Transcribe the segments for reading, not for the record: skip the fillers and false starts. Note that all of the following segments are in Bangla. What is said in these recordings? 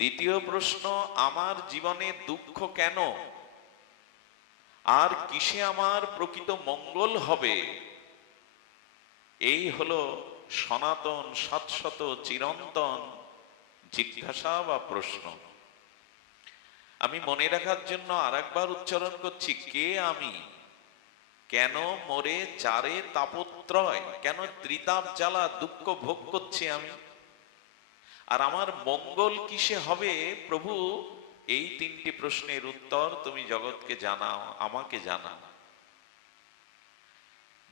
দ্বিতীয় প্রশ্ন, আমার জীবনে দুঃখ কেন, আর কিসে আমার প্রকৃত মঙ্গল হবে? এই হলো সনাতন শাশ্বত চিরন্তন জিজ্ঞাসা বা প্রশ্ন। আমি মনে রাখার জন্য আরেকবার উচ্চারণ করছি, কে আমি, কেন মরে চারে তাপত্রয়, কেন ত্রিতাপ জ্বালা দুঃখ ভোগ করছি আমি, আর আমার মঙ্গল কিসে হবে? প্রভু, এই তিনটি প্রশ্নের উত্তর তুমি জগৎকে জানাও, আমাকে জানাও।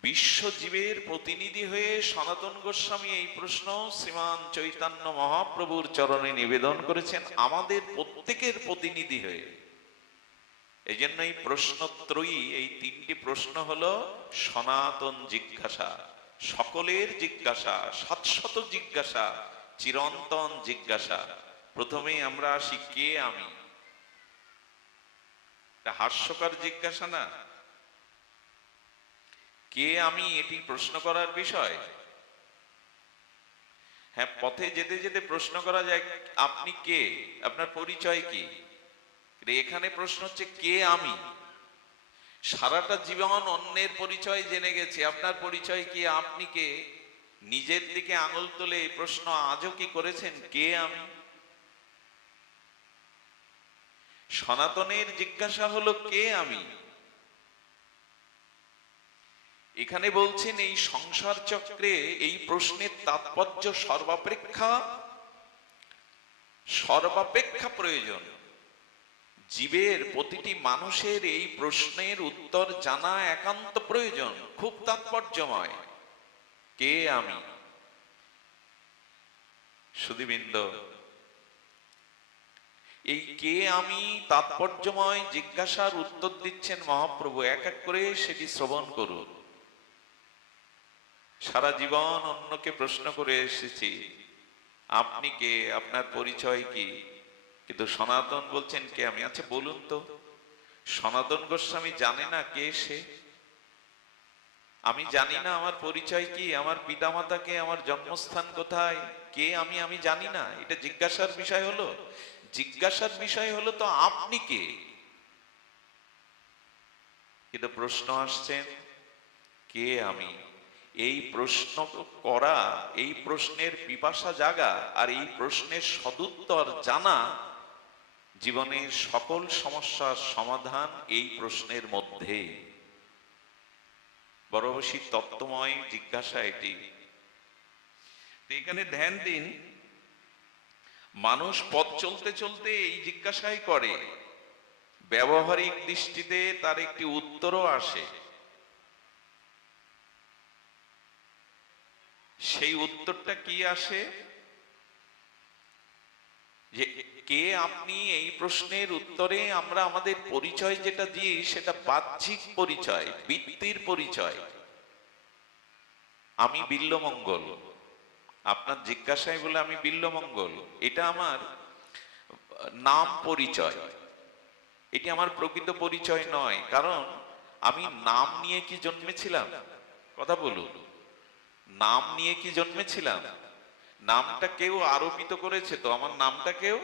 বিশ্বজীবের প্রতিনিধি হয়ে সনাতন গোস্বামী এই প্রশ্ন শ্রীমান চৈতন্য মহাপ্রভুর চরণে নিবেদন করেছেন, আমাদের প্রত্যেকের প্রতিনিধি হয়ে। এই জন্য এই প্রশ্নত্রয়ী, এই তিনটি প্রশ্ন হলো সনাতন জিজ্ঞাসা, সকলের জিজ্ঞাসা, শাশ্বত জিজ্ঞাসা, চিরন্তন জিজ্ঞাসা। প্রথমেই আমরা আসি, কে আমি। এটা হাস্যকর জিজ্ঞাসা না? কে আমি, এটি প্রশ্ন করার বিষয়। হ্যাঁ, পথে যেতে যেতে প্রশ্ন করা যায়, আপনি কে, আপনার পরিচয় কি? এখানে প্রশ্ন হচ্ছে কে আমি। সারাটা জীবন অন্যের পরিচয় জেনে গেছি, আপনার পরিচয় কি, আপনি কে? নিজের দিকে আঙুল তুলে এই প্রশ্ন আজও কি করেছেন, কে আমি? সনাতনের জিজ্ঞাসা হলো কে আমি। এখানে বলছেন এই সংসার চক্রে এই প্রশ্নের তাৎপর্য সর্বাপেক্ষা প্রয়োজন। জীবের, প্রতিটি মানুষের এই প্রশ্নের উত্তর জানা একান্ত প্রয়োজন, খুব তাৎপর্যময়। কে আমি? সুধীবৃন্দ, এই কে আমি তাৎপর্যময় জিজ্ঞাসার উত্তর দিচ্ছেন মহাপ্রভু, এক এক করে সেটি শ্রবণ করুন। সারা জীবন অন্যকে প্রশ্ন করে এসেছি, আপনি কে, আপনার পরিচয় কি, কিন্তু সনাতন বলছেন কে আমি। আচ্ছা বলুন তো, সনাতন গোস্বামী জানে না কে সে? আমি জানি না আমার পরিচয় কি, আমার পিতামাতা কে, আমার জন্মস্থান কোথায়, কে আমি, আমি জানি না। এটা জিজ্ঞাসার বিষয় হলো? জিজ্ঞাসার বিষয় হলো তো আপনি কে। কিন্তু প্রশ্ন আসছেন কে আমি। এই প্রশ্ন করা, এই প্রশ্নের পিপাসা জাগা, আর এই প্রশ্নের সদুত্তর জানা, জীবনের সকল সমস্যার সমাধান এই প্রশ্নের মধ্যে। বড় বেশি তত্ত্বময় জিজ্ঞাসা এটি। এখানে ধ্যান দিন, মানুষ পথ চলতে চলতে এই জিজ্ঞাসাই করে, ব্যবহারিক দৃষ্টিতে তার একটি উত্তরও আসে। সেই উত্তরটা কি আসে? যে কে আপনি, এই প্রশ্নের উত্তরে আমরা আমাদের পরিচয় যেটা দিই সেটা বাহ্যিক পরিচয়, বৃত্তির পরিচয়। আমি বিল্বমঙ্গল, আপনার জিজ্ঞাসায় বলে আমি বিল্বমঙ্গল, এটা আমার নাম পরিচয়, এটি আমার প্রকৃত পরিচয় নয়। কারণ আমি নাম নিয়ে কি জন্মেছিলাম? কথা বলুন, নাম নিয়ে কি জন্মেছিলাম? নামটা কেউ আরোপিত করেছে তো, আমার নামটা কেউ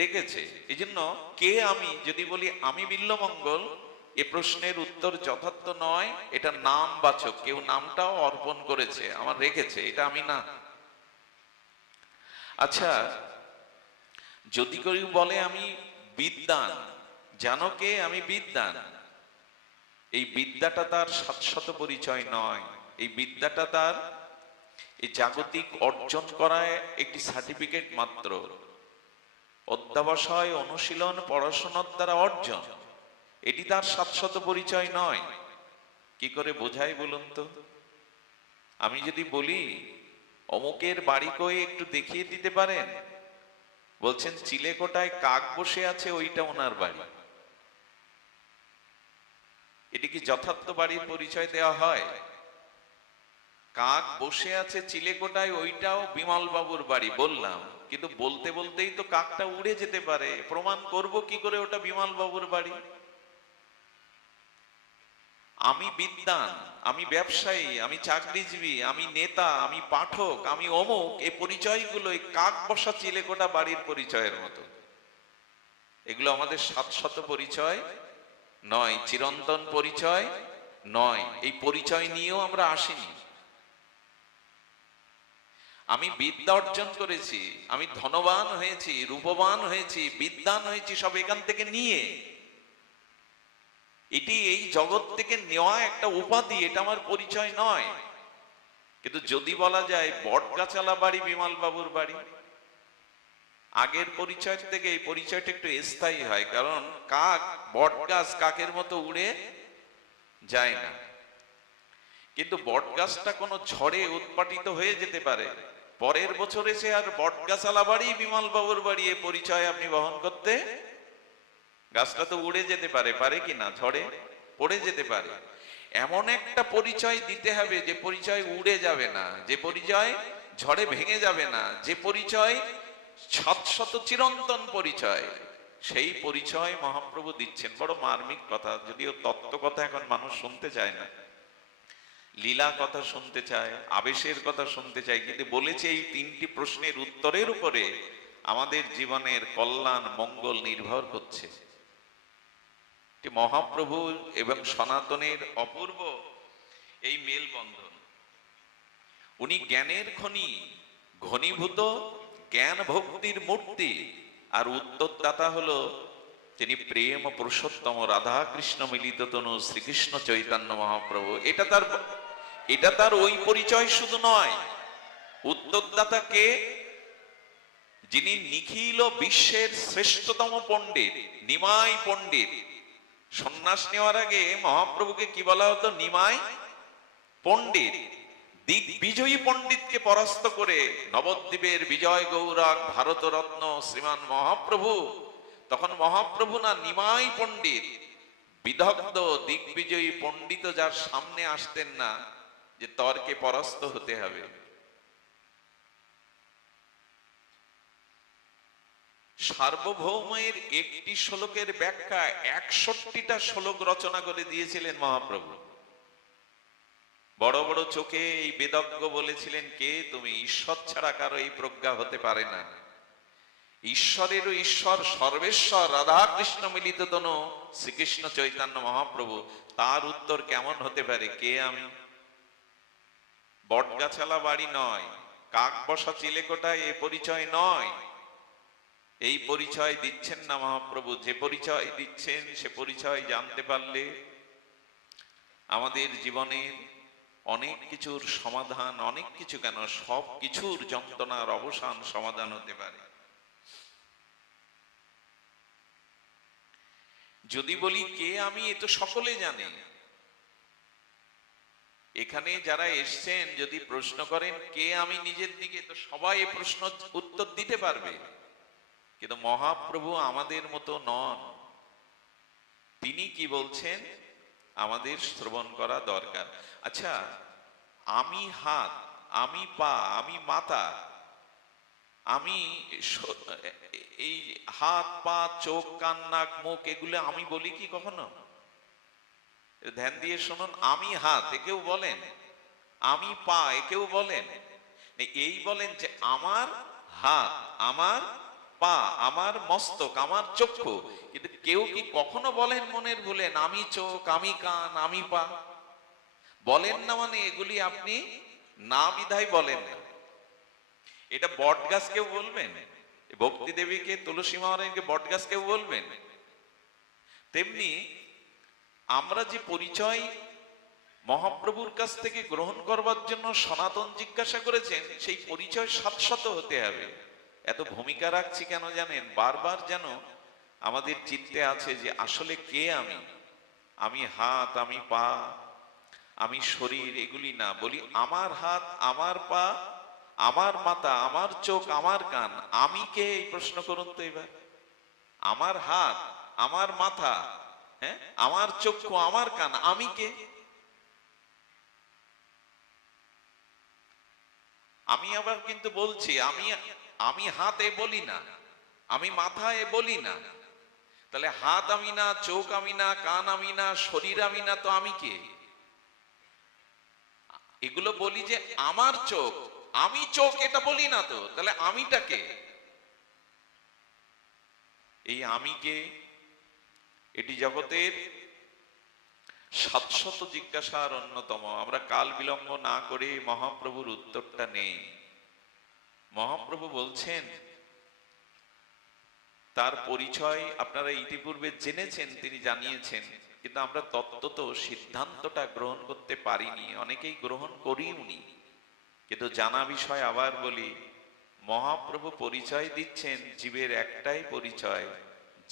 রেখেছে। এই জন্য কে আমি যদি বলি আমি বিল্বমঙ্গল, এ প্রশ্নের উত্তর যথার্থ নয়। এটা নাম বাচক, কেউ নামটাও অর্পণ করেছে, আমার রেখেছে, এটা আমি না। আচ্ছা, যদি কেউ বলে আমি বিদ্বান, জানো কে আমি বিদ্বান, এই বিদ্যাটা তার শাশ্বত পরিচয় নয়। এই বিদ্যাটা তার এই জাগতিক অর্জন করায় একটি সার্টিফিকেট মাত্র, অধ্যাবসায়, অনুশীলন, পড়াশোনার দ্বারা অর্জন, এটি তার শাশ্বত পরিচয় নয়। কি করে বোঝাই বলুন তো? আমি যদি বলি অমুকের বাড়ি কই একটু দেখিয়ে দিতে পারেন, বলছেন চিলেকোটায় কাক বসে আছে, ওইটা ওনার বাড়ি, এটি কি যথার্থ বাড়ির পরিচয় দেওয়া হয়? কাক বসে আছে চিলেকোটায়, ওইটাও বিমল বাবুর বাড়ি বললাম, কিন্তু বলতে বলতেই তো কাকটা উড়ে যেতে পারে, প্রমাণ করব কি করে ওটা বিমল বাবুর বাড়ি? আমি বিদ্বান, আমি ব্যবসায়ী, আমি চাকরিজীবী, আমি নেতা, আমি পাঠক, আমি অমুক, এই পরিচয়গুলো এই কাক বসা চিলেকোটা বাড়ির পরিচয়ের মতো। এগুলো আমাদের শাশ্বত পরিচয় নয়, চিরন্তন পরিচয় নয়। এই পরিচয় নিয়েও আমরা আসিনি। আমি বিদ্যা অর্জন করেছি, আমি ধনবান হয়েছি, রূপবান হয়েছি, বিদ্বান হয়েছি, সব এখান থেকে নিয়ে। এটি এই জগৎ থেকে নেওয়া একটা উপাধি, এটা আমার পরিচয় নয়। কিন্তু যদি বলা যায় বটগাছালা বাড়ি বিমল বাবুর বাড়ি, আগের পরিচয় থেকে এই পরিচয়টা একটু স্থায়ী হয়, কারণ কাক, বটগাছ কাকের মতো উড়ে যায় না। কিন্তু বটগাছটা কোনো ঝড়ে উৎপাটিত হয়ে যেতে পারে, পরের বছর এসে আর বটগাছালা বাড়ি বিমল বাবুর বাড়ি এ পরিচয় আপনি বহন করতে, গাছটা তো উড়ে যেতে পারে, পারে কি না, ঝড়ে পড়ে যেতে পারে। এমন একটা পরিচয় দিতে হবে যে পরিচয় উড়ে যাবে না, যে পরিচয় ঝড়ে ভেঙে যাবে না, যে পরিচয় শাশ্বত চিরন্তন পরিচয়। সেই পরিচয় মহাপ্রভু দিচ্ছেন। বড় মার্মিক কথা, যদিও তত্ত্ব কথা এখন মানুষ শুনতে চায় না, লীলা কথা শুনতে চায়, আবেশের কথা শুনতে চায়, কিন্তু বলেছে এই তিনটি প্রশ্নের উত্তরের উপরে আমাদের জীবনের কল্যাণ মঙ্গল নির্ভর করছে। মহাপ্রভু এবং সনাতনের অপূর্ব এই মেলবন্ধন। উনি জ্ঞানের খনি, ঘনীভূত জ্ঞান ভক্তির মূর্তি, আর উত্তরদাতা হলো তিনি প্রেম পুরুষোত্তম রাধা কৃষ্ণ মিলিত তনু শ্রীকৃষ্ণ চৈতন্য মহাপ্রভু। এটা তার ওই পরিচয় শুধু নয়, উত্তরদাতা কে? যিনি নিখিল বিশ্বের শ্রেষ্ঠতম পণ্ডিত, নিমাই পণ্ডিত। সন্ন্যাস নেওয়ার আগে মহাপ্রভুকে কি বলা হতো? নিমাই পণ্ডিত। দিগ্বিজয়ী পণ্ডিতকে পরাস্ত করে নবদ্বীপের বিজয় গৌরক ভারত রত্ন শ্রীমান মহাপ্রভু, তখন মহাপ্রভু না নিমাই পণ্ডিত, বিদগ্ধ দিগ্বিজয়ী পণ্ডিত যার সামনে আসতেন না যে তর্কে পরাস্ত হতে হবে। সার্বভৌমের একটি শ্লোকের ব্যাখ্যা 61টা শ্লোক রচনা করে দিয়েছিলেন মহাপ্রভু। বড় বড় চোখে এই বেদজ্ঞ বলেছিলেন, কে তুমি? ঈশ্বর ছাড়া কারো এই প্রজ্ঞা হতে পারে না। ঈশ্বরেরও ঈশ্বর, সর্বেশ্বর রাধা কৃষ্ণ মিলিত তনু শ্রীকৃষ্ণ চৈতন্য মহাপ্রভু, তার উত্তর কেমন হতে পারে? কে আমি? বটগাছালা বাড়ি নয়, কাক বসা চিলেকোটায় এ পরিচয় নয়। এই পরিচয় দিচ্ছেন না মহাপ্রভু। যে পরিচয় দিচ্ছেন সে পরিচয় জানতে পারলে আমাদের জীবনের অনেক কিছুর সমাধান, অনেক কিছু কেন সব কিছুর যন্ত্রণার অবসান সমাধান হতে পারে। যদি বলি কে আমি, এ তো সকলে জানে। এখানে যারা এসছেন যদি প্রশ্ন করেন কে আমি নিজের দিকে, তো সবাই এ প্রশ্ন উত্তর দিতে পারবে। কিন্তু মহাপ্রভু আমাদের মতো নন। তিনি কি বলছেন আমাদের শ্রবণ করা দরকার। আচ্ছা, আমি হাত, আমি পা, আমি মাথা, আমি এই হাত পা চোখ কান নাক মুখ, এগুলো আমি বলি কি কখনো? ধ্যান দিয়ে শুনুন। আমি হাত, একেও বলেন। আমি পা, একেও বলেন। এই বলেন যে আমার হাত, আমার পা, আমার মস্তক, আমার চক্ষু। কিন্তু কেউ কি কখনো বলেন মনের ভুলেন আমি চোখ, আমি কান, আমি পা? বলেন না, মানে এগুলি আপনি না বিধায় বলেন না। এটা বট গাছ কেউ বলবেন? ভক্তি দেবীকে, তুলসী মহারানীকে বট গাছ কেউ বলবেন? তেমনি আমরা যে পরিচয় মহাপ্রভুর কাছ থেকে গ্রহণ করবার জন্য সনাতন জিজ্ঞাসা করেছেন, সেই পরিচয় শাশ্বত হতে হবে। এত ভূমিকা রাখছি কেন জানেন? বারবার যেন আমাদের চিত্তে আছে যে আসলে কে আমি। আমি হাত, আমি পা, আমি শরীর, এগুলি না। বলি আমার হাত, আমার পা, আমার মাথা, আমার চোখ, আমার কান। আমি কে? এই প্রশ্ন করুন তো এবার। আমার হাত, আমার মাথা, হ্যাঁ, আমার চক্ষু, আমার কান, আমি কে? আমি আবার কিন্তু বলছি আমি হাতে বলি না, আমি মাথায় বলি না। তাহলে হাত আমি না, চোখ আমি না, কান আমি না, শরীর আমি না, তো আমি কে? এগুলো বলি যে আমার চোখ, আমি চোখ, এটা বলি না তো। তাহলে আমিটা কে? এই আমি কে? এটি জগতের 700 জিজ্ঞাসার অন্যতম। আমরা কাল বিলম্ব না করে মহাপ্রভুর উত্তরটা নেই। মহাপ্রভু বলছেন, তার পরিচয় আপনারা ইতিপূর্বে জেনেছেন, তিনি জানিয়েছেন, কিন্তু আমরা তত্ত্বত সিদ্ধান্তটা গ্রহণ করতে পারিনি, অনেকেই গ্রহণ করিওনি। কিন্তু জানা বিষয় আবার বলি, মহাপ্রভু পরিচয় দিচ্ছেন, জীবের একটাই পরিচয়,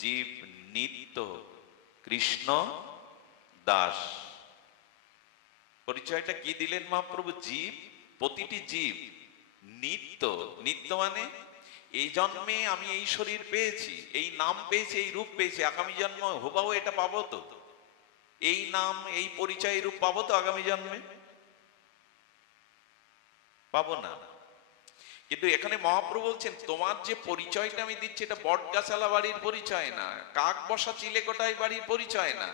জীব নিত্য কৃষ্ণ দাস। পরিচয়টা কি দিলেন মহাপ্রভু? জীব, প্রতিটি জীব নিত্য। নিত্য মানে এই জন্মে আমি এই শরীর পেয়েছি, এই নাম পেয়েছি, এই রূপ পেয়েছি, আগামী জন্ম হুবাহু এটা পাবো তো? এই নাম, এই পরিচয়, এই রূপ পাবো তো আগামী জন্মে? পাবো না। কিন্তু এখানে মহাপ্রভু বলছেন, তোমার যে পরিচয়টা আমি দিচ্ছি, এটা বটগাছালা বাড়ির পরিচয় না, কাক বসা চিলেকোঠায় বাড়ির পরিচয় না।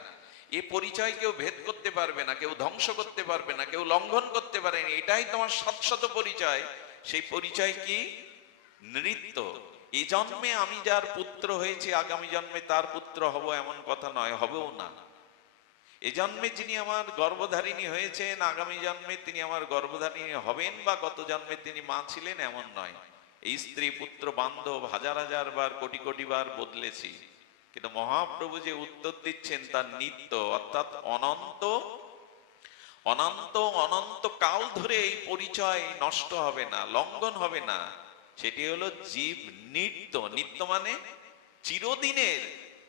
এ পরিচয় কেউ ভেদ করতে পারবে না, কেউ ধ্বংস করতে পারবে না, কেউ লঙ্ঘন করতে পারেনি। এটাই তোমার শাশ্বত পরিচয়। সেই পরিচয় কি? নৃত্য। এই জন্মে আমি যার পুত্র হয়েছি, আগামী জন্মে তার পুত্র হব এমন কথা নয়, হবেও না। এ জন্মে যিনি আমার গর্ভধারিণী হয়েছেন, আগামী জন্মে তিনি আমার গর্ভধারিণী হবেন, বা গত জন্মে তিনি মা ছিলেন এমন নয়। এই স্ত্রী পুত্র বান্ধব হাজার হাজার বার, কোটি কোটি বার বদলেছি। কিন্তু মহাপ্রভু যে উত্তর দিচ্ছেন, তার নিত্য, অর্থাৎ অনন্ত অনন্ত অনন্ত কাল ধরে এই পরিচয় নষ্ট হবে না, লঙ্ঘন হবে না। সেটি হলো জীব নিত্য। নিত্য মানে চিরদিনের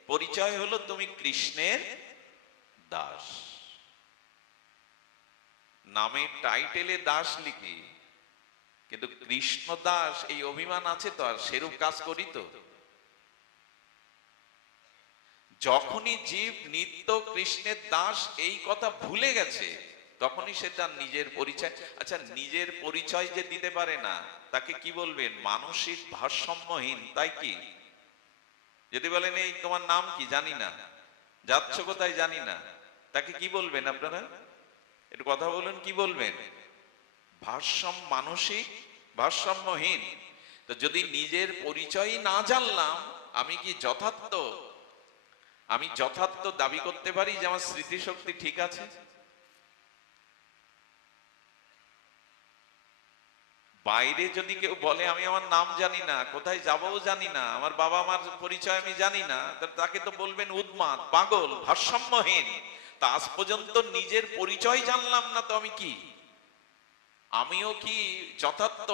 পরিচয় হলো তুমি কৃষ্ণের দাস। নামের টাইটেলে দাস লিখি, কিন্তু কৃষ্ণ দাস এই অভিমান আছে তো? আর সেরূপ কাজ করি তো? যখনই জীব নিত্য কৃষ্ণের দাস এই কথা ভুলে গেছে, তখনই সে তার নিজের পরিচয়, আচ্ছা নিজের পরিচয় যে দিতে পারে না, তাকে কি বলবেন? মানসিক ভারসাম্যহীন, তাই কি? যদি বলেন এই তোমার নাম কি জানি না, যাচ্ছ কোথায় জানি না, তাকে কি বলবেন আপনারা? একটু কথা বলুন, কি বলবেন? মানসিক ভারসাম্যহীন। তো যদি নিজের পরিচয় না জানলাম, আমি কি যথার্থ দাবি করতে পারি যে আমার স্মৃতিশক্তি ঠিক আছে? বাইরে যদি কেউ বলে আমি আমার নাম জানি না, কোথায় যাবও জানি না, আমার বাবা মার পরিচয় আমি জানি না, তাকে তো বলবেন উন্মাদ, পাগল, ভারসাম্যহীন। তা আজ পর্যন্ত নিজের পরিচয় জানলাম না, তো আমি কি? আমিও কি যথার্থ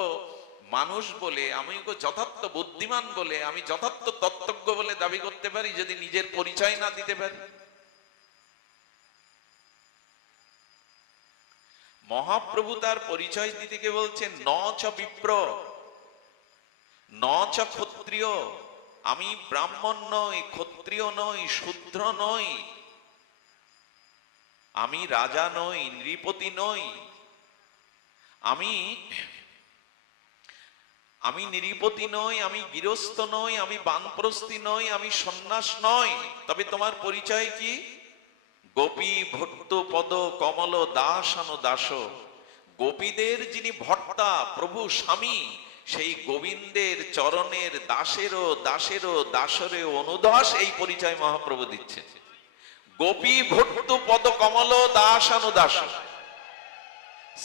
মানুষ বলে, আমিও যথার্থ বুদ্ধিমান বলে, আমি যথার্থ তত্ত্বজ্ঞ বলে দাবি করতে পারি যদি নিজের পরিচয় না দিতে পারি? মহাপ্রভু তার পরিচয় দিতে কে বলছেন? ন চ বিপ্র, ন চ ক্ষত্রিয়। আমি ব্রাহ্মণ নই, ক্ষত্রিয় নই, শূদ্র নই, আমি রাজা নই, নৃপতি নই, আমি নৃপতি নই, আমি গৃহস্থ নই, আমি বানপ্রস্থি নই, আমি সন্ন্যাস নই। তবে তোমার পরিচয় কি? গোপী ভট্ট পদ কমল দাস আনো দাস। গোপীদের যিনি ভট্টা, প্রভু স্বামী, সেই গোবিন্দের চরণের দাসেরও দাসেরও দাসরে অনুদাস, এই পরিচয় মহাপ্রভু দিচ্ছেন। গোপী ভট্ট পদ কমল দাস আনো দাস।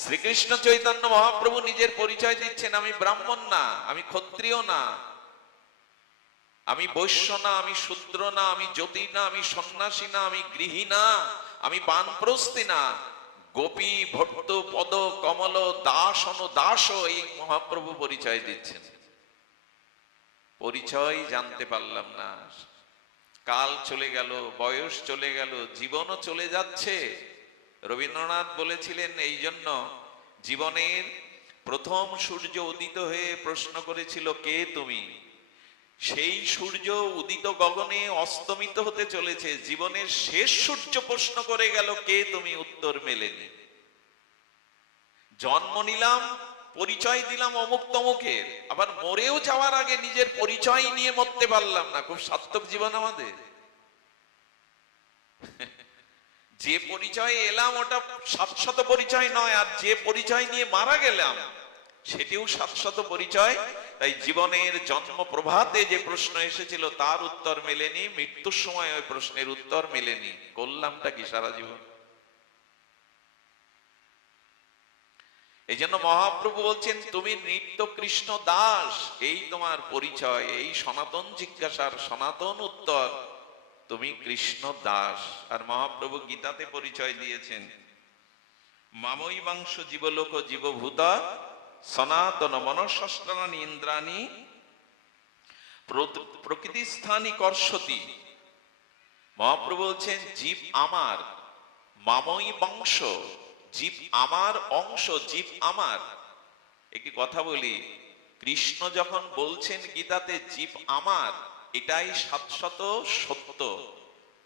শ্রীকৃষ্ণ চৈতন্য মহাপ্রভু নিজের পরিচয় দিচ্ছেন, আমি ব্রাহ্মণ না, আমি ক্ষত্রিয় না, আমি বৈশ্য না, আমি শূদ্র না, আমি জ্যোতি না, আমি সন্ন্যাসী না, আমি গৃহী না, আমি বানপ্রস্থি না। গোপী ভট্ট পদ কমল দাস অনুদাস, এই মহাপ্রভু পরিচয় দিচ্ছেন। পরিচয় জানতে পারলাম না, কাল চলে গেল, বয়স চলে গেল, জীবনও চলে যাচ্ছে। রবীন্দ্রনাথ বলেছিলেন, এই জন্য জীবনের প্রথম সূর্য উদিত হয়ে প্রশ্ন করেছিল, কে তুমি? সেই সূর্য উদিত গগনে অস্তমিত হতে চলেছে, জীবনের শেষ সূর্য প্রশ্ন করে গেল, কে তুমি? উত্তর মেলেনি। জন্ম নিলাম, পরিচয় দিলাম অমুক তমুকের, আবার মরেও যাওয়ার আগে নিজের পরিচয় নিয়ে মরতে পারলাম না। খুব সার্থক জীবন আমাদের। যে পরিচয়ে এলাম ওটা শাশ্বত পরিচয় নয়, আর যে পরিচয় নিয়ে মারা গেলাম সেটিও শাশ্বত পরিচয়। তাই জীবনের জন্ম প্রভাতে যে প্রশ্ন এসেছিল তার উত্তর মেলেনি, মৃত্যুর সময় ওই প্রশ্নের উত্তর মেলেনি। করলামটা কি সারা জীবন? এই জন্য মহাপ্রভু বলছেন তুমি নিত্য কৃষ্ণ দাস, এই তোমার পরিচয়, এই সনাতন জিজ্ঞাসার সনাতন উত্তর, তুমি কৃষ্ণ দাস। আর মহাপ্রভু গীতাতে পরিচয় দিয়েছেন, মামৈ বাংশ জীবলোক জীবভূত সনাতন মনঃষ্টানি ইন্দ্রাণী প্রকৃতি স্থানী কর্ষতি। মহাপ্রভু বলছেন জীব আমার, মামৈ বংশ, জীব আমার অংশ, জীব আমার। একটি কথা বলি, কৃষ্ণ যখন বলছেন গীতাতে জীব আমার, এটাই শাশ্বত সত্য।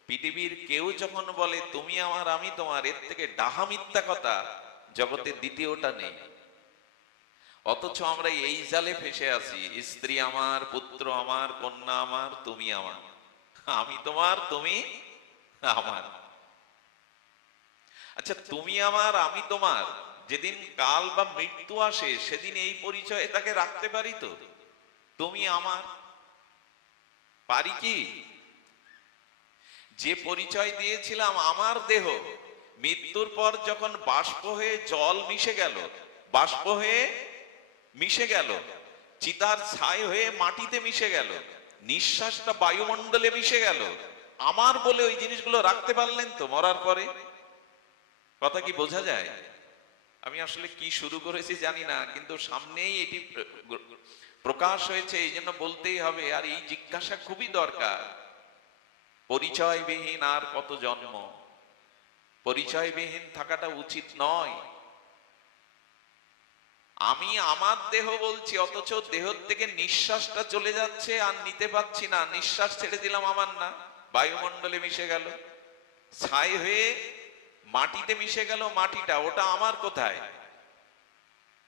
পৃথিবীর কেউ যখন বলে তুমি আমার আমি তোমার, এর থেকে ডাহা মিথ্যা কথা জগতে দ্বিতীয়টা নেই। অথচ আমরা এই জালে ফেসে আছি, স্ত্রী আমার, পুত্র আমার, কন্যা আমার, তুমি আমার, আমি তোমার, তুমি আমার। আচ্ছা, তুমি আমার আমি তোমার, যেদিন কাল বা মৃত্যু আসে সেদিন এই পরিচয় তাকে রাখতে পারি তো? তুমি আমার পারি কি? যে পরিচয় দিয়েছিলাম আমার দেহ, মৃত্যুর পর যখন বাষ্প হয়ে জল মিশে গেল, বাষ্প হয়ে মিশে গেল, চিতার ছাই হয়ে মাটিতে মিশে গেল, নিঃশ্বাসটা বায়ুমণ্ডলে মিশে গেল, আমার বলে ওই জিনিসগুলো রাখতে পারলেন তো মরার পরে? কথা কি বোঝা যায়? আমি আসলে কি শুরু করেছি জানি না, কিন্তু সামনেই এটি প্রকাশ হয়েছে, এই জন্য বলতেই হবে। আর এই জিজ্ঞাসা খুবই দরকার। পরিচয়বিহীন আর কত জন্ম, পরিচয়বিহীন থাকাটা উচিত নয়। আমি আমার দেহ বলছি, অথচ দেহ থেকে নিঃশ্বাসটা চলে যাচ্ছে আর নিতে পাচ্ছি না। নিঃশ্বাস ছেড়ে দিলাম, আমার না, বায়ুমণ্ডলে মিশে গেল, ছাই হয়ে মাটিতে মিশে গেল, মাটিটা ওটা আমার কোথায়?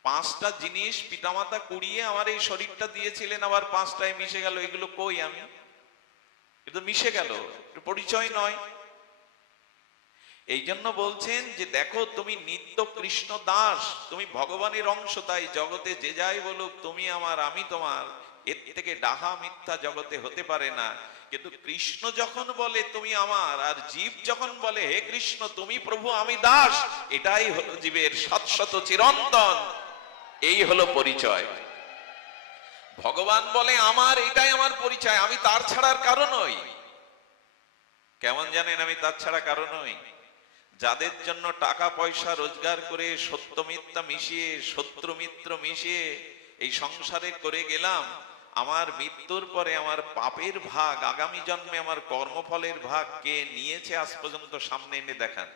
পাঁচটা জিনিস পিতামাতা কুড়িয়ে আমার এই শরীরটা দিয়েছিলেন, আবার পাঁচটায় মিশে গেল, এগুলো কই আমি? কিন্তু মিশে গেল, পরিচয় নয়। এই জন্য বলছেন যে দেখো তুমি নিত্য কৃষ্ণ দাস, তুমি ভগবানের অংশ। তাই জগতে যে যাই বলুক তুমি আমার আমি তোমার, এর থেকে ডাহা মিথ্যা জগতে হতে পারে না। কিন্তু কৃষ্ণ যখন বলে তুমি আমার, আর জীব যখন বলে হে কৃষ্ণ তুমি প্রভু আমি দাস, এটাই হলো জীবের শাশ্বত চিরন্তন, এই হলো পরিচয়। ভগবান বলে আমার, এটাই আমার পরিচয়, আমি তার ছাড়ার কারণ নই। কেমন জানেন আমি তার ছাড়া কারণ নই? যাদের জন্য টাকা পয়সা রোজগার করে সত্য মিথ্যা মিশিয়ে, শত্রু মিত্র মিশিয়ে এই সংসারে করে গেলাম, আমার মৃত্যুর পরে আমার পাপের ভাগ, আগামী জন্মে আমার কর্মফলের ভাগ কে নিয়েছে আজ পর্যন্ত সামনে এনে দেখান।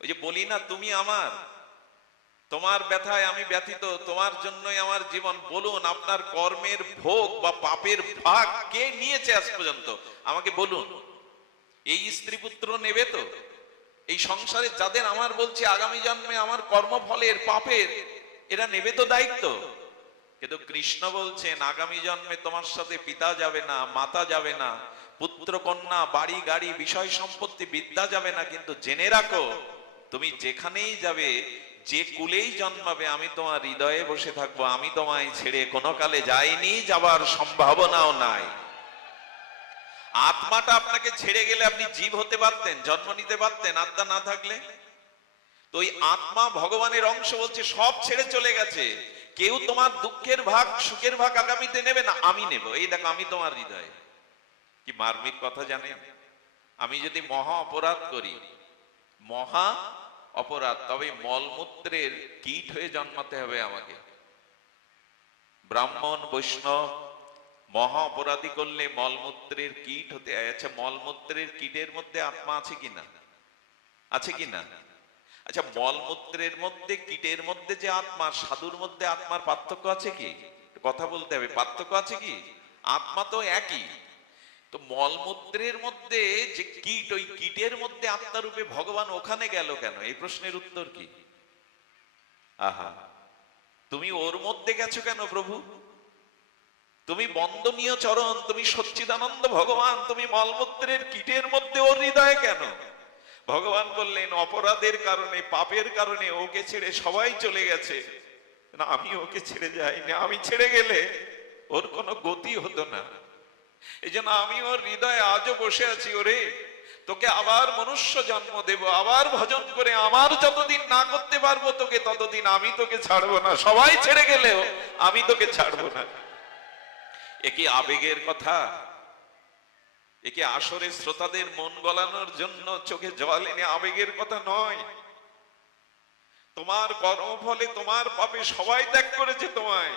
ওই যে বলি না তুমি আমার, তোমার ব্যথায় আমি ব্যথিত, তোমার জন্যই আমার জীবন। বলুন আপনার কর্মের ভোগ বা পাপের ভাগ কে নিয়েছে আজ পর্যন্ত? আমাকে বলুন। এই স্ত্রী পুত্র নেবে তো? এই সংসারে যাদের আমার বলছি আগামী জন্মে আমার কর্মফলের পাপের, এরা নেবে তো দায়িত্ব? কিন্তু কৃষ্ণ বলছেন আগামী জন্মে তোমার সাথে পিতা যাবে না, মাতা যাবে না, পুত্র কন্যা বাড়ি গাড়ি বিষয় সম্পত্তি বিদ্যা যাবে না, কিন্তু জেনে রাখো তুমি যেখানেই যাবে, যে কুলেই জন্মাবে, আমি তোমার হৃদয়ে বসে থাকবো, আমি তোমায় ছেড়ে কোনো কালে যাইনি, যাবার সম্ভাবনাও নাই। আত্মাটা আপনাকে ছেড়ে গেলে আপনি জীব হতে পারতেন, জন্ম নিতে পারতেন আত্মা না থাকলে? তো ওই আত্মা ভগবানের অংশ বলছে সব ছেড়ে চলে গেছে। কেউ তোমার দুঃখের ভাগ সুখের ভাগ আগামীতে নেবে না, আমি নেব। এই দেখো আমি তোমার হৃদয়ে। কি মার্মিক কথা জানেন? আমি যদি মহা অপরাধ করি, মহা অপরাধ, তবে মলমূত্রের কীট হয়ে জন্মাতে হবে আমাকে। ব্রাহ্মণ বৈষ্ণব মহা অপরাধী করলে মলমূত্রের কীট হতে। আচ্ছা, মলমূত্রের কীটের মধ্যে আত্মা আছে কিনা? আছে কিনা? আচ্ছা, মলমূত্রের মধ্যে কীটের মধ্যে যে আত্মা, সাধুর মধ্যে আত্মার পার্থক্য আছে কি? কথা বলতে হবে, পার্থক্য আছে কি? আত্মা তো একই। তো মলমূত্রের মধ্যে যে কীট, ওই কীটের মধ্যে আত্মারূপে ভগবান ওখানে গেল কেন? এই প্রশ্নের উত্তর কি? আহা, তুমি ওর মধ্যে গেছো কেন প্রভু? তুমি বন্দনীয় চরণ, তুমি সচ্চিদানন্দ ভগবান, তুমি মলমূত্রের কীটের মধ্যে ওর হৃদয় কেন? ভগবান বললেন অপরাধের কারণে, পাপের কারণে ওকে ছেড়ে সবাই চলে গেছে, না আমি ওকে ছেড়ে যাইনি। আমি ছেড়ে গেলে ওর কোনো গতি হতো না। এই জন্য আমি ওর হৃদয়ে আজও বসে আছি। ওরে, তোকে আবার মনুষ্য জন্ম দেব, আবার ভজন করে আমার যতদিন না করতে পারবো তোকে, ততদিন আমি তোকে ছাড়বো না। সবাই ছেড়ে গেলেও আমি তোকে ছাড়বো না। এ কি আবেগের কথা? এ কি আসরে শ্রোতাদের মন গলানোর জন্য চোখে জল এনে আবেগের কথা নয়। তোমার কর্মফলে, তোমার পাপে সবাই ত্যাগ করেছে তোমায়,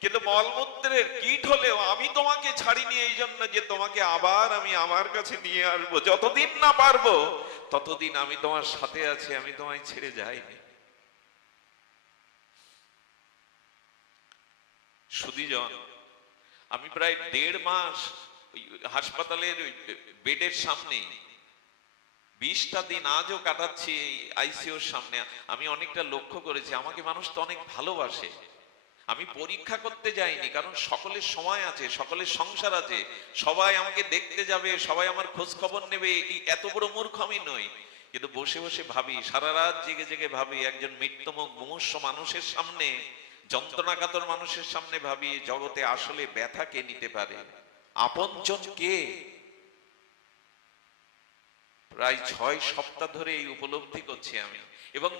কিন্তু মলমূত্রের কীট হলেও আমি তোমাকে ছাড়িনি, এই জন্য যে তোমাকে আবার আমি আমার কাছে নিয়ে আসবো। যতদিন না পারবো ততদিন আমি তোমার সাথে আছি, আমি তোমায় ছেড়ে যাইনি। সুধীজন, আমি প্রায় 1.5 মাস হাসপাতালের বেডের সামনে, 20টা দিন আজও কাটাচ্ছি আইসিইউর সামনে। আমি অনেকটা লক্ষ্য করেছি, আমাকে মানুষ তো অনেক ভালোবাসে। আমি পরীক্ষা করতে যাইনি, কারণ সকলের সময় আছে, সকলের সংসার আছে, সবাই আমাকে দেখতে যাবে, সবাই আমার খোঁজ খবর নেবে, এত বড় মূর্খ আমি নই। কিন্তু বসে বসে ভাবি, সারা রাত জেগে জেগে ভাবি, একজন মৃত্যুমুখ মুমূর্ষু মানুষের সামনে, যন্ত্রণাকাতর মানুষের সামনে ভাবি, জগতে আসলে ব্যথা কে নিতে পারে, আপনজন কে? প্রায় 6 সপ্তাহ ধরে এই উপলব্ধি করছি আমি। এবং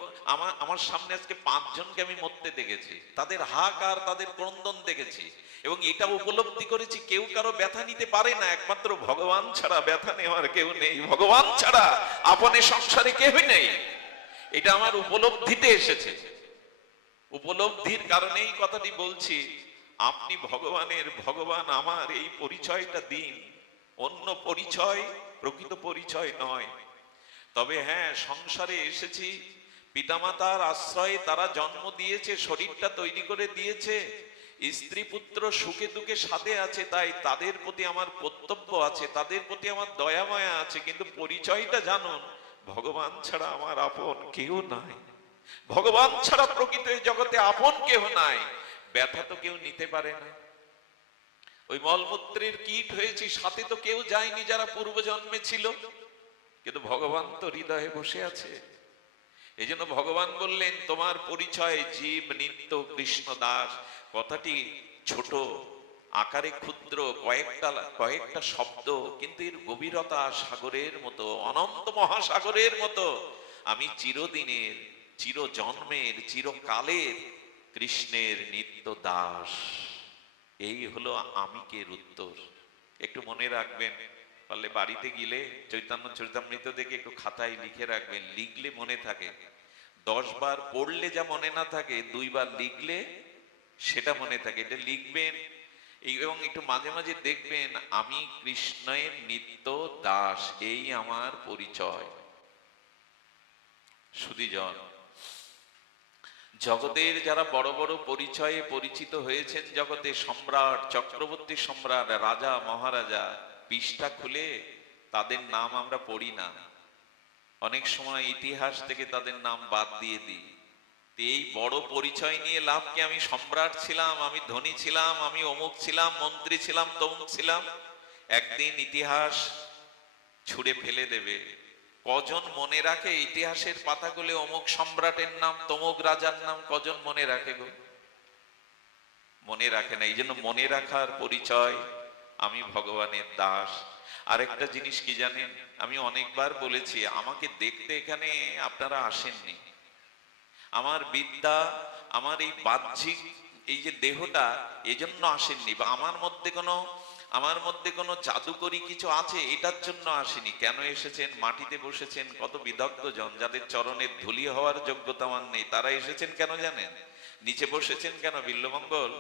আমার সামনে আজকে 5 জনকে আমি মরতে দেখেছি, তাদের হাহাকার, তাদের ক্রন্দন দেখেছি, এবং এটা উপলব্ধি করেছি কেউ কারো ব্যথা নিতে পারে না, একমাত্র ভগবান ছাড়া ব্যথা নেওয়ার কেউ নেই। ভগবান ছাড়া আপনে সংসারে কেউ নেই। এটা আমার উপলব্ধিতে এসেছে। উপলব্ধির কারণেই কথাটি বলছি। আপনি ভগবানের, ভগবান আমার, এই পরিচয়টা দিন। অন্য পরিচয় প্রকৃত পরিচয় নয়। তবে হ্যাঁ, সংসারে এসেছি, পিতামাতার আশ্রয়ে তারা জন্ম দিয়েছে, শরীরটা তৈরি করে দিয়েছে, স্ত্রী পুত্র সুখে দুঃখে সাথে আছে, তাই তাদের প্রতি আমার কর্তব্য আছে, তাদের প্রতি আমার দয়া মায়া আছে। কিন্তু পরিচয়টা জানুন, ভগবান ছাড়া আমার আপন কেউ নাই। ভগবান ছাড়া প্রকৃত এই জগতে আপন কেউ নাই। ব্যথা তো কেউ নিতে পারে না। ওই মলমূত্রের কীট হয়েছি, সাথে তো কেউ যায়নি যারা পূর্ব জন্মে ছিল, কিন্তু ভগবান তো হৃদয়ে বসে আছে। এই জন্য ভগবান বললেন, তোমার পরিচয় জীব নিত্য কৃষ্ণ দাস। কথাটি ছোট আকারে, ক্ষুদ্র, কয়েকটা শব্দ, কিন্তু এর গভীরতা সাগরের মতো, অনন্ত মহাসাগরের মতো। আমি চিরদিনের, চির জন্মের, চিরকালের কৃষ্ণের নিত্য দাস। এই হলো আমিকের উত্তর। একটু মনে রাখবেন, পারলে বাড়িতে গেলে চৈতন্য চরিতামৃত দেখে একটু খাতায় লিখে রাখবেন। লিখলে মনে থাকে। 10 বার পড়লে যা মনে না থাকে, 2 বার লিখলে সেটা মনে থাকে। এটা লিখবেন, এবং একটু মাঝে মাঝে দেখবেন, আমি কৃষ্ণের নিত্য দাস, এই আমার পরিচয়। সুধীজন, জগতের যারা বড় বড় পরিচয়ে পরিচিত হয়েছেন, জগতে সম্রাট, চক্রবর্তী সম্রাট, রাজা মহারাজা, পৃষ্ঠা খুলে তাদের নাম আমরা পড়ি না। অনেক সময় ইতিহাস থেকে তাদের নাম বাদ দিয়ে দিই। এই বড় পরিচয় নিয়ে লাভ কি? আমি সম্রাট ছিলাম, আমি ধনী ছিলাম, আমি অমুক ছিলাম, মন্ত্রী ছিলাম, তমুক ছিলাম। একদিন ইতিহাস ছুঁড়ে ফেলে দেবে। কজন মনে রাখে ইতিহাসের পাতাগুলো অমুক সম্রাটের নাম, তমুক রাজার নাম? কজন মনে রাখে গো? মনে রাখে না। এই জন্য মনে রাখার পরিচয়, আমি ভগবানের দাস। আরেকটা জিনিস কি জানেন, আমি অনেকবার বলেছি, আমাকে দেখতে এখানে আপনারা আসেননি। আমার বিদ্যা, আমার এই বাহ্যিক এই যে দেহটা, এজন্য আসেননি। বা আমার মধ্যে কোনো জাদুকরি কিছু আছে এটার জন্য আসেনি। কেন এসেছেন? মাটিতে বসেছেন কত বিদগ্ধ জন, যাদের চরণের ধুলি হওয়ার যোগ্যতা আমার নেই, তারা এসেছেন কেন জানেন? নিচে বসেছেন কেন? বিল্লমঙ্গল,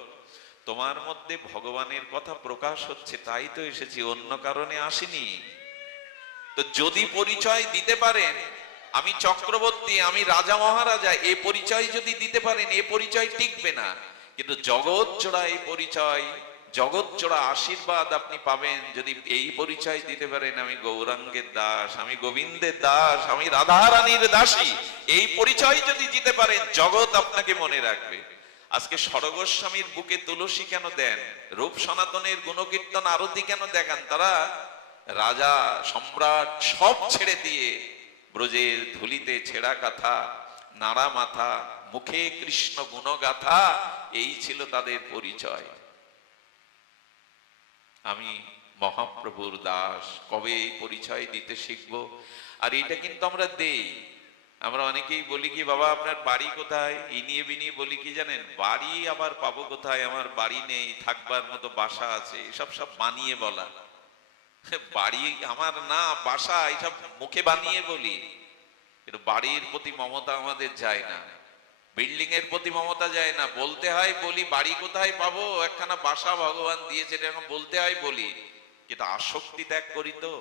তোমার মধ্যে ভগবানের কথা প্রকাশ হচ্ছে, তাই তো এসেছি, অন্য কারণে আসিনি। তো যদি পরিচয় দিতে পারেন, আমি চক্রবর্তী, আমি রাজা মহারাজা, এই পরিচয় যদি দিতে পারেন, এই পরিচয় টিকবে না। কিন্তু জগৎ জোড়া এই পরিচয়, জগৎ জোড়া আশীর্বাদ আপনি পাবেন যদি এই পরিচয় দিতে পারেন, আমি গৌরাঙ্গের দাস, আমি গোবিন্দের দাস, আমি রাধা রানীর দাসী। এই পরিচয় যদি দিতে পারেন, জগৎ আপনাকে মনে রাখবে। আজকে স্বর্গস্বামীর বুকে তুলসী কেন দেন, রূপ সনাতনের গুণকীর্তন আরতি কেন দেখান? তারা রাজা সম্রাট সব ছেড়ে দিয়ে ব্রজের ধুলিতে ছেঁড়া কাঁথা, নাড়া মাথা, মুখে কৃষ্ণ গুণগাথা, এই ছিল তাদের পরিচয়। আমি মহাপ্রভুর দাস, কবে এই পরিচয় দিতে শিখবো? আর এটা কিন্তু আমরা দেই। আমরা অনেকেই বলি কি, বাবা আপনার বাড়ি কোথায়? ইনিয়ে বিনিয়ে বলি কি জানেন, বাড়ি আবার পাবো কোথায়, আমার বাড়ি নেই, থাকবার মতো বাসা আছে। এসব সব বানিয়ে বলা। বাড়ি আমার না, বাসা, এইসব মুখে বানিয়ে বলি, কিন্তু বাড়ির প্রতি মমতা আমাদের যায় না, বিল্ডিং এর প্রতি মমতা যায় না। বলতে হয় বলি, বাড়ি কোথায় পাবো, একখানা বাসা ভগবান দিয়েছে, এরকম বলতে হয় বলি, কিন্তু আসক্তি ত্যাগ করি তো।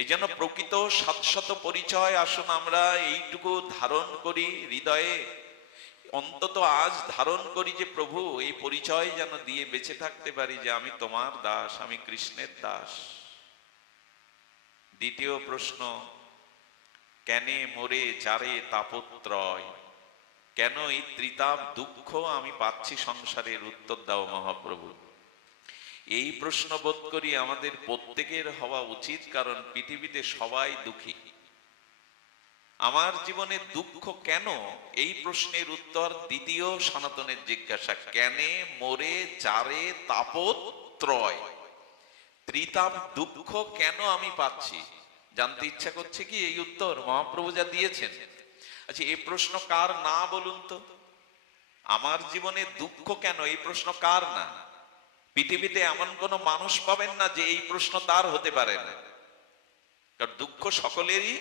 এই জন্য প্রকৃত শাশ্বত পরিচয় আসুন আমরা এইটুকু ধারণ করি হৃদয়ে, অন্তত আজ ধারণ করি যে প্রভু এই পরিচয় যেন দিয়ে বেঁচে থাকতে পারি যে আমি তোমার দাস, আমি কৃষ্ণের দাস। দ্বিতীয় প্রশ্ন, কেনে মোরে যারে তাপত্রয়, কেন এই ত্রিতাপ দুঃখ আমি পাচ্ছি সংসারের, উত্তর দাও মহাপ্রভু। এই প্রশ্ন বোধ করি আমাদের প্রত্যেকের হওয়া উচিত, কারণ পৃথিবীতে সবাই দুঃখী। আমার জীবনে দুঃখ কেন, এই প্রশ্নের উত্তর দ্বিতীয় সনাতনের জিজ্ঞাসা, কেনে মোরে যারে তাপত্রয়, ত্রিতাপ দুঃখ কেন আমি পাচ্ছি? জানতে ইচ্ছা করছে কি এই উত্তর মহাপ্রভু যা দিয়েছেন? আচ্ছা, এই প্রশ্ন কার না বলুন তো? আমার জীবনে দুঃখ কেন, এই প্রশ্ন কার না? পৃথিবীতে এমন কোন মানুষ পাবেন না যে এই প্রশ্ন তার হতে পারে না, কারণ দুঃখ সকলেরই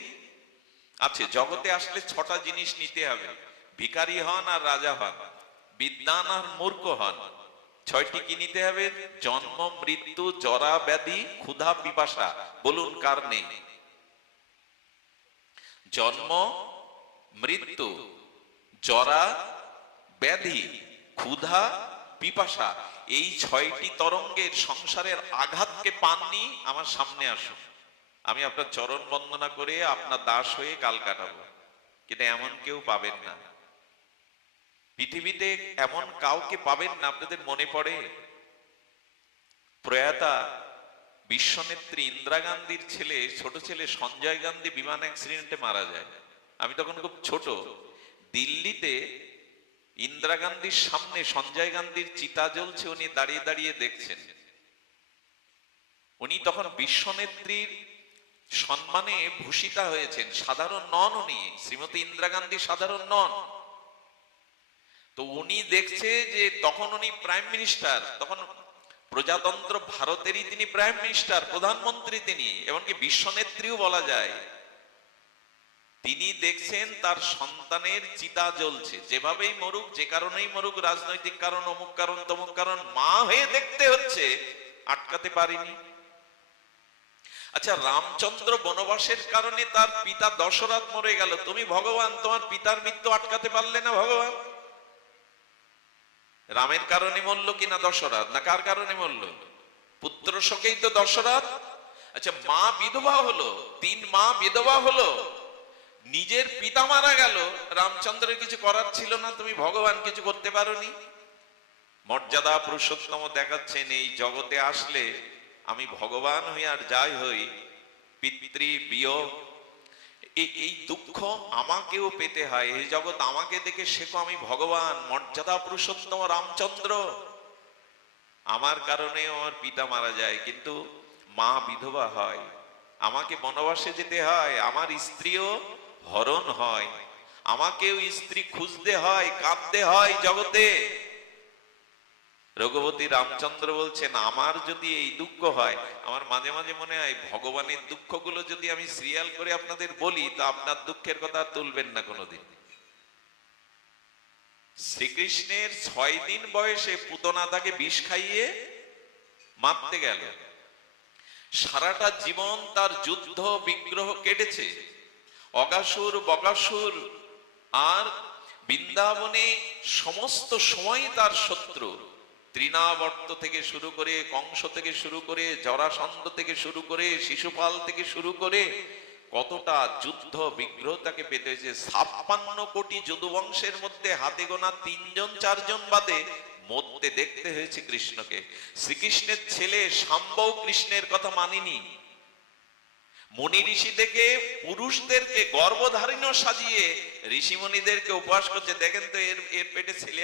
আছে। জগতে আসলে ছটা জিনিস নিতে হবে, ভিখারি হন আর রাজা হন, বিদ্বান আর মূর্খ হন। ছয়টি কি নিতে হবে? জন্ম, মৃত্যু, জরা ব্যাধি, ক্ষুধা, পিপাসা। বলুন কার নেই? জন্ম, মৃত্যু, জরা ব্যাধি, ক্ষুধা, পিপাসা, এই ছয়টি তরঙ্গের সংসারের আঘাতকে পাননি, আমার সামনে আসুন, আমি আপনার চরণ বন্দনা করে আপনার দাস হয়ে কাল কাটাবো। কিন্তু এমন কেউ পাবেন না পৃথিবীতে, এমন কাউকে পাবেন না। আপনাদের মনে পড়ে প্রয়াতা বিশ্বনেত্রী ইন্দিরা গান্ধীর ছেলে, ছোট ছেলে সঞ্জয় গান্ধী বিমান অ্যাক্সিডেন্টে মারা যায়। আমি তখন খুব ছোট। দিল্লিতে ইন্দিরা গান্ধীর সামনে সঞ্জয় গান্ধীর চিতা জ্বলছে, উনি দাঁড়িয়ে দাঁড়িয়ে দেখছেন। উনি তখন বিশ্বনেত্রীর সম্মানে ভূষিতা হয়েছেন, সাধারণ নন উনি, শ্রীমতী ইন্দিরা গান্ধী সাধারণ নন। তো উনি দেখছে যে তখন উনি প্রাইম মিনিস্টার, তখন প্রজাতন্ত্র ভারতেরই তিনি প্রাইম মিনিস্টার, প্রধানমন্ত্রী তিনি, এমনকি বিশ্বনেত্রীও বলা যায়। তিনি দেখছেন তার সন্তানের চিতা জ্বলছে, যেভাবেই মরুক, যে কারণেই মরুক, রাজনৈতিক কারণ, অমুক কারণ, তমুক কারণ, মা হয়ে দেখতে হচ্ছে, আটকাতে পারিনি। আচ্ছা, রামচন্দ্র বনবাসের কারণে তার পিতা দশরথ মরে গেল, তুমি ভগবান তোমার পিতার মৃত্যু আটকাতে পারলে না ভগবান? রামের কারণে মরল কিনা দশরথ, না কার কারণে মরল? পুত্র শোকেই তো দশরথ। আচ্ছা, মা বিধবা হলো, 3 মা বিধবা হলো, নিজের পিতা মারা গেল, রামচন্দ্রের কিছু করার ছিল না, তুমি ভগবান কিছু করতে পারোনি? মর্যাদা পুরুষোত্তম দেখাচ্ছেন, এই জগতে আসলে আমি ভগবান হই আর যাই হই, পিতৃ বিয়োগ, এই দুঃখ আমাকেও পেতে হয়। এই জগৎ আমাকে দেখে শেখো আমি ভগবান, মর্যাদা পুরুষোত্তম রামচন্দ্র। আমার কারণে আমার পিতা মারা যায়, কিন্তু মা বিধবা হয়, আমাকে বনবাসে যেতে হয়, আমার স্ত্রীও হরণ হয়, আমাকেও স্ত্রী খুঁজতে হয়, কাঁদতে হয় জগতে। রঘুপতি রামচন্দ্র বলছেন, আমার যদি এই দুঃখ হয়, আমার মাঝে মাঝে মনে হয় ভগবানের দুঃখগুলো যদি আমি সিরিয়াল করে আপনাদের বলি, তো আপনার দুঃখের কথা তুলবেন না কোনোদিন। শ্রীকৃষ্ণের 6 দিন বয়সে পুতনা তাকে বিষ খাইয়ে মারতে গেল, সারাটা জীবন তার যুদ্ধ বিগ্রহ কেটেছে, অগাসুর বকাসুর আর বৃন্দাবনে সমস্ত সময় তার শত্রু। তৃণাবর্ত থেকে শুরু করে, কংস থেকে শুরু করে, জরাসন্ধ থেকে শুরু করে, শিশুপাল থেকে শুরু করে, কতটা যুদ্ধ বিগ্রহ তাকে পেতে হয়েছে। 56 কোটি যদুবংশের মধ্যে হাতে গোনা 3 জন 4 জন বাদে মরতে দেখতে হয়েছে কৃষ্ণকে। শ্রীকৃষ্ণের ছেলে শাম্বও কৃষ্ণের কথা মানেনি। মুনি ঋষি থেকে পুরুষদেরকে গর্ভধারিণ সাজিয়ে ঋষিমণিদেরকে উপহাস করছে, দেখেন তো এর পেটে ছেলে